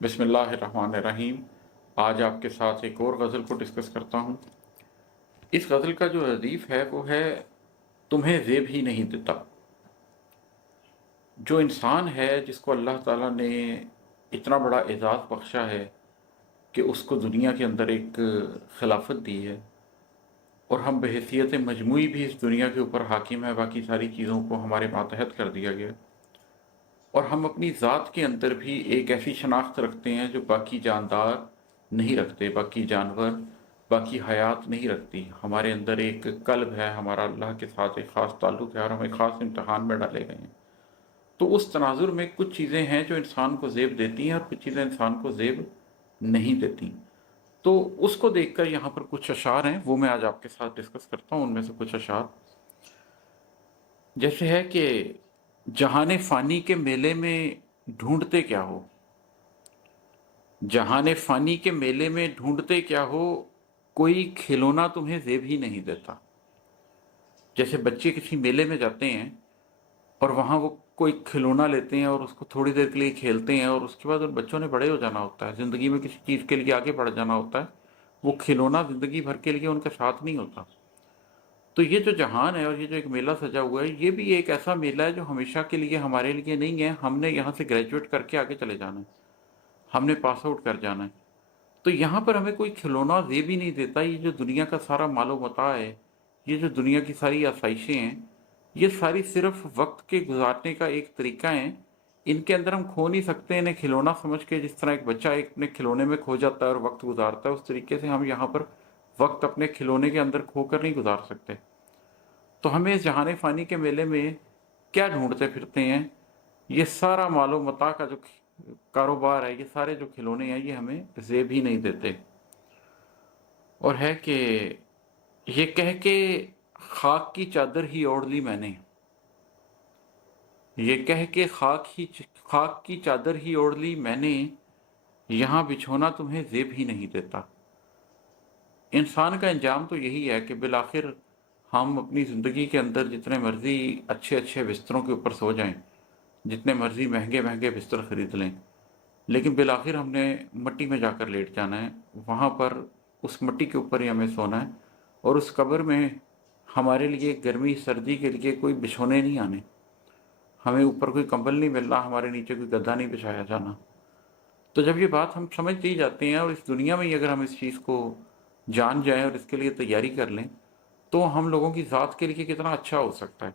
बिस्मिल्लाहिर्रहमानिर्रहीम। आज आपके साथ एक और गज़ल को डिस्कस करता हूँ। इस गज़ल का जो रदीफ़ है वो है, तुम्हें ज़ेब ही नहीं देता। जो इंसान है जिसको अल्लाह ताला ने इतना बड़ा एज़ाज़ बख्शा है कि उसको दुनिया के अंदर एक खिलाफत दी है और हम बहैसियत मजमूई भी इस दुनिया के ऊपर हाकिम है, बाकी सारी चीज़ों को हमारे मातहत कर दिया गया और हम अपनी ज़ात के अंदर भी एक ऐसी शनाख्त रखते हैं जो बाकी जानदार नहीं रखते, बाकी जानवर, बाकी हयात नहीं रखती। हमारे अंदर एक कल्ब है, हमारा अल्लाह के साथ एक ख़ास ताल्लुक़ है और हमें ख़ास इम्तहान में डाले गए हैं। तो उस तनाजुर में कुछ चीज़ें हैं जो इंसान को ज़ेब देती हैं और कुछ चीज़ें इंसान को ज़ेब नहीं देती। तो उसको देखकर यहाँ पर कुछ अशार हैं, वो मैं आज आपके साथ डिस्कस करता हूँ। उनमें से कुछ अशार जैसे है कि जहाने फ़ानी के मेले में ढूंढते क्या हो, जहाने फ़ानी के मेले में ढूंढते क्या हो, कोई खिलौना तुम्हें ज़ेब ही नहीं देता। जैसे बच्चे किसी मेले में जाते हैं और वहाँ वो कोई खिलौना लेते हैं और उसको थोड़ी देर के लिए खेलते हैं और उसके बाद उन बच्चों ने बड़े हो जाना होता है, ज़िंदगी में किसी चीज़ के लिए आगे बढ़ जाना होता है। वो खिलौना ज़िंदगी भर के लिए उनके साथ नहीं होता। तो ये जो जहान है और ये जो एक मेला सजा हुआ है, ये भी एक ऐसा मेला है जो हमेशा के लिए हमारे लिए नहीं है। हमने यहाँ से ग्रेजुएट करके आगे चले जाना है, हमने पास आउट कर जाना है। तो यहाँ पर हमें कोई खिलौना दे भी नहीं देता। ये जो दुनिया का सारा मालो मता है, ये जो दुनिया की सारी आसाइशें हैं, ये सारी सिर्फ वक्त के गुजारने का एक तरीका है। इनके अंदर हम खो नहीं सकते इन्हें खिलौना समझ के। जिस तरह एक बच्चा एक अपने खिलौने में खो जाता है और वक्त गुजारता है, उस तरीके से हम यहाँ पर वक्त अपने खिलौने के अंदर खो कर नहीं गुजार सकते। तो हमें इस जहान फ़ानी के मेले में क्या ढूंढते फिरते हैं, ये सारा मालो मता का जो कारोबार है, ये सारे जो खिलौने हैं, ये हमें ज़ेब ही नहीं देते। और है कि ये कह के खाक की चादर ही ओढ़ ली मैंने, ये कह के खाक की चादर ही ओढ़ ली मैंने, यहाँ बिछोना तुम्हें ज़ेब ही नहीं देता। इंसान का अंजाम तो यही है कि बिलाखिर हम अपनी ज़िंदगी के अंदर जितने मर्ज़ी अच्छे अच्छे बिस्तरों के ऊपर सो जाएं, जितने मर्ज़ी महंगे महंगे बिस्तर ख़रीद लें, लेकिन बिलाखिर हमने मिट्टी में जाकर लेट जाना है। वहाँ पर उस मिट्टी के ऊपर ही हमें सोना है और उस कब्र में हमारे लिए गर्मी सर्दी के लिए कोई बिछोने नहीं आने, हमें ऊपर कोई कंबल नहीं मिल रहा, हमारे नीचे कोई गद्दा नहीं बिछाया जाना। तो जब ये बात हम समझ ही जाते हैं और इस दुनिया में ही अगर हम इस चीज़ को जान जाएं और इसके लिए तैयारी कर लें, तो हम लोगों की ज़ात के लिए कितना अच्छा हो सकता है।